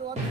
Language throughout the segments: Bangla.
ஒரு ஒர்க்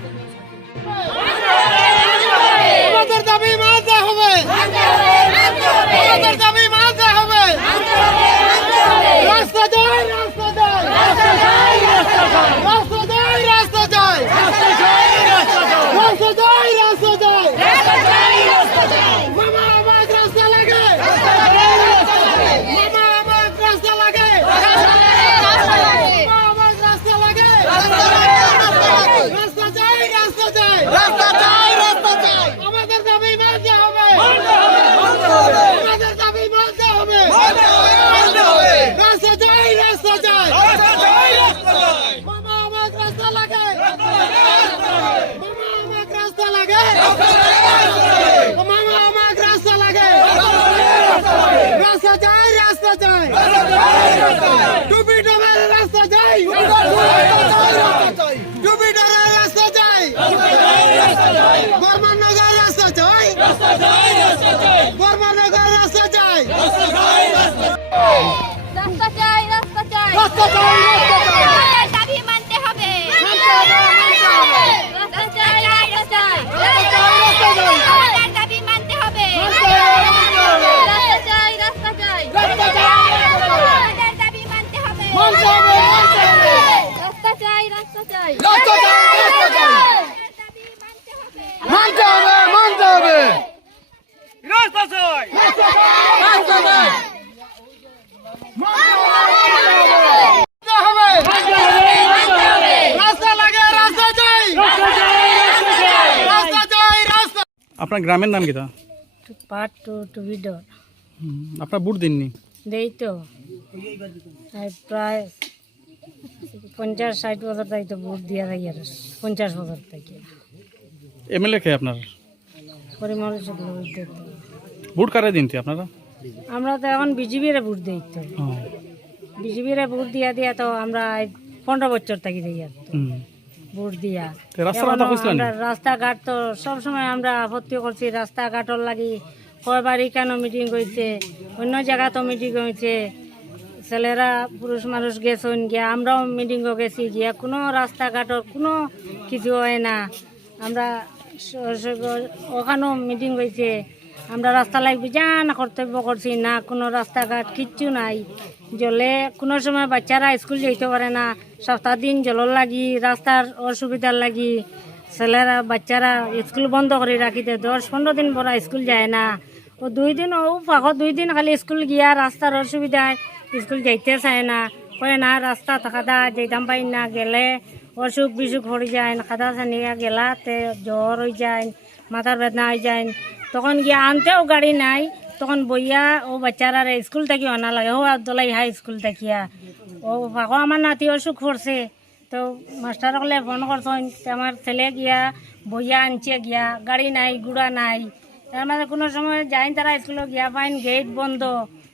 রাস্তা চাই। ডুবি ডোবের রাস্তা চাই। ডুবি ডোবের রাস্তা চাই। বর্মানগর রাস্তা চাই। বর্মানগর রাস্তা চাই। রাস্তা চাই রাস্তা চাই। রাস্তা চাই, রাস্তা চাই। মানতে হবে মানতে হবে। মানতে হবে। রাস্তা চাই রাস্তা চাই। মানতে হবে। রাস্তা লাগে রাস্তা চাই রাস্তা চাই রাস্তা। আপনার গ্রামের নাম কিটা পার্ট টু টু ভিডর আপনার বুট দিননি। দেই তো। প্রায় পঞ্চাশ ষাট বছর তাই তো ভোট দিয়া থাকি আর পঞ্চাশ বছর থেকে। এমএলএ কে আপনার? পরিমল ভোট কারে দিনতে আপনারা? আমরা তো এখন বিজেপিরে ভোট দিই তো। বিজেপিরে ভোট দিয়া দিয়া তো আমরা পনেরো বছর থাকি দিই আর ভোট দিয়া। রাস্তাঘাট তো সবসময় আমরা আপত্তি করছি রাস্তাঘাটর লাগি কয়বার কেন মিটিং হয়েছে অন্য জায়গা তো মিটিং হয়েছে ছেলেরা পুরুষ মানুষ গেছেন গিয়া, আমরাও মিটিংও গেছি গিয়া, কোনো রাস্তাঘাটর কোনো কিছু হয় না। আমরা ওখানেও মিটিং হয়েছে আমরা রাস্তা লাগবে যা না কর্তব্য করছি না, কোনো রাস্তাঘাট কিচ্ছু নাই। জলে কোনো সময় বাচ্চারা স্কুল যেতে পারে না, সপ্তাহ দিন জলের লাগি, রাস্তার অসুবিধার লাগি। ছেলেরা, বাচ্চারা স্কুল বন্ধ করে রাখিতে, দশ পনেরো দিন পর স্কুল যায় না। ও দুই দিন, ও পাখো দুই দিন খালি স্কুল গিয়া রাস্তার অসুবিধায় স্কুল যাইতে চায় না, কয় না রাস্তা থাকাদা যেতাম পাই না গেলে অসুখ বিসুখ হয়ে যায় খাদা চানিয়া গেলাতে জ্বর হয়ে যায় মাথার বেদনা হয়ে যায়। তখন গিয়া আনতেও গাড়ি নাই, তখন বইয়া ও বাচ্চারা স্কুল থেকে আনা লাগে ও আবদুল্লাই হাই স্কুল থাকিয়া। ও পাখো আমার নাতি অসুখ করছে তো মাস্টার হলে ফোন করছেন আমার ছেলে গিয়া, বইয়া আনছে গিয়া, গাড়ি নাই, গুড়া নাই। তার মানে কোনো সময় যাই তারা স্কুলে গিয়া পাইন, গেট বন্ধ।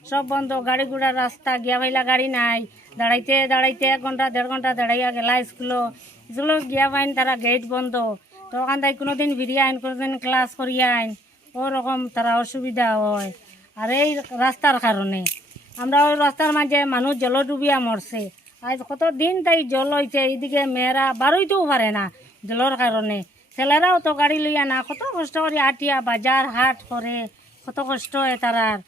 সব বন্ধ, গাড়ি ঘোড়া রাস্তা, গিয়া পাইলা গাড়ি নাই। দাঁড়াইতে দাঁড়াইতে এক ঘণ্টা, দেড় ঘণ্টা দাঁড়াইয়া গেলা স্কুলো। স্কুলে গিয়া পাইন তারা গেট বন্ধ। তো থেকে কোনোদিন ফিরিয়ে আইন, কোনোদিন ক্লাস করিয়া আইন, ওরকম তারা অসুবিধা হয়। আর এই রাস্তার কারণে। আমরা ওই রাস্তার মাঝে মানুষ জল ডুবিয়া মরছে। আজ কত দিন তাই জল হয়েছে এইদিকে মেয়েরা বারোইতেও পারে না জলের কারণে। ছেলেরাও তো গাড়ি লইয়া না, কত কষ্ট করে আটিয়া বাজার হাট করে, কত কষ্ট হয় তারার।